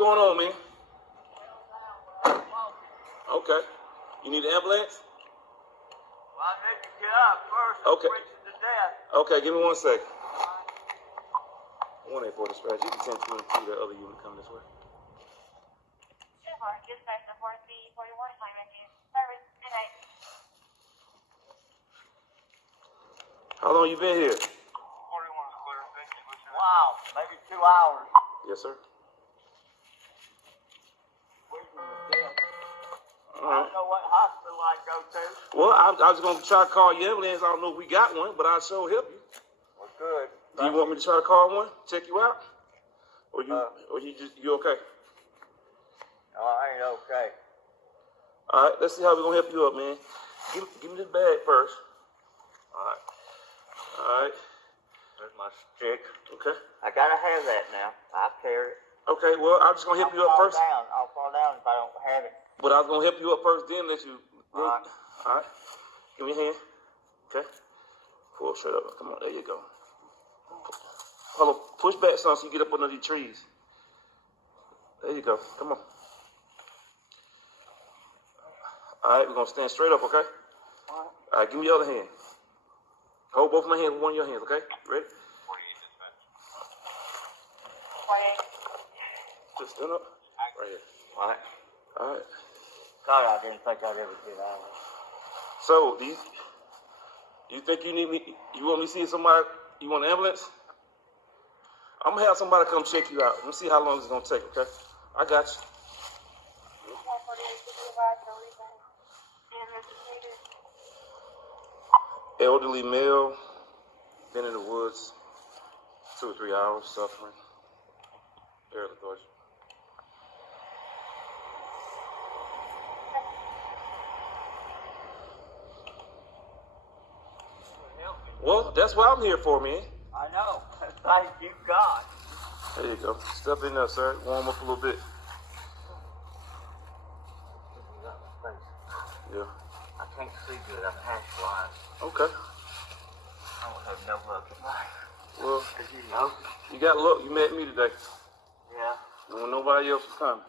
going on, man? Okay. You need an ambulance? Well, I need to get up first. Okay. I'm freezing to death. Okay, give me 1 second. 184 dispatch. You can send to that other unit coming this way. Dispatch to 4C41, time service tonight. How long you been here? 41 is clear. Wow, maybe 2 hours. Yes, sir. I don't know what hospital I go to. Well, I was going to try to call your ambulance. I don't know if we got one, but I'll sure help you. Well, good. Do you want me to try to call one, check you out? Or you okay? No, I ain't okay. All right, let's see how we're going to help you up, man. Give me this bag first. All right. There's my stick. Okay. I gotta have that now. I'll carry it. Okay, well, I'm just going to help you up first. I'll fall down if I don't have it. But I was going to help you up first, then let you... All right. All right. Give me a hand. Okay. Pull straight up. Come on, there you go. Hold on. Push back some so you get up under these trees. There you go. Come on. All right, we're going to stand straight up, okay? All right, give me your other hand. Hold both of my hands with one of your hands, okay? Ready? 48. Just stand up. Right here. All right. All right. God, I didn't think I'd ever get out of it. So, do you think you need me? You want me to see somebody? You want an ambulance? I'm going to have somebody come check you out. Let me see how long it's going to take, okay? I got you. Elderly male, been in the woods 2 or 3 hours, suffering. Air lethargy. Well, that's what I'm here for, man. I know. Thank you, God. There you go. Step in there, sir. Warm up a little bit. Yeah. I can't see good. I'm half blind. Okay. I don't have no luck in life. Well, You know? you got luck. You met me today. Yeah. When nobody else was coming.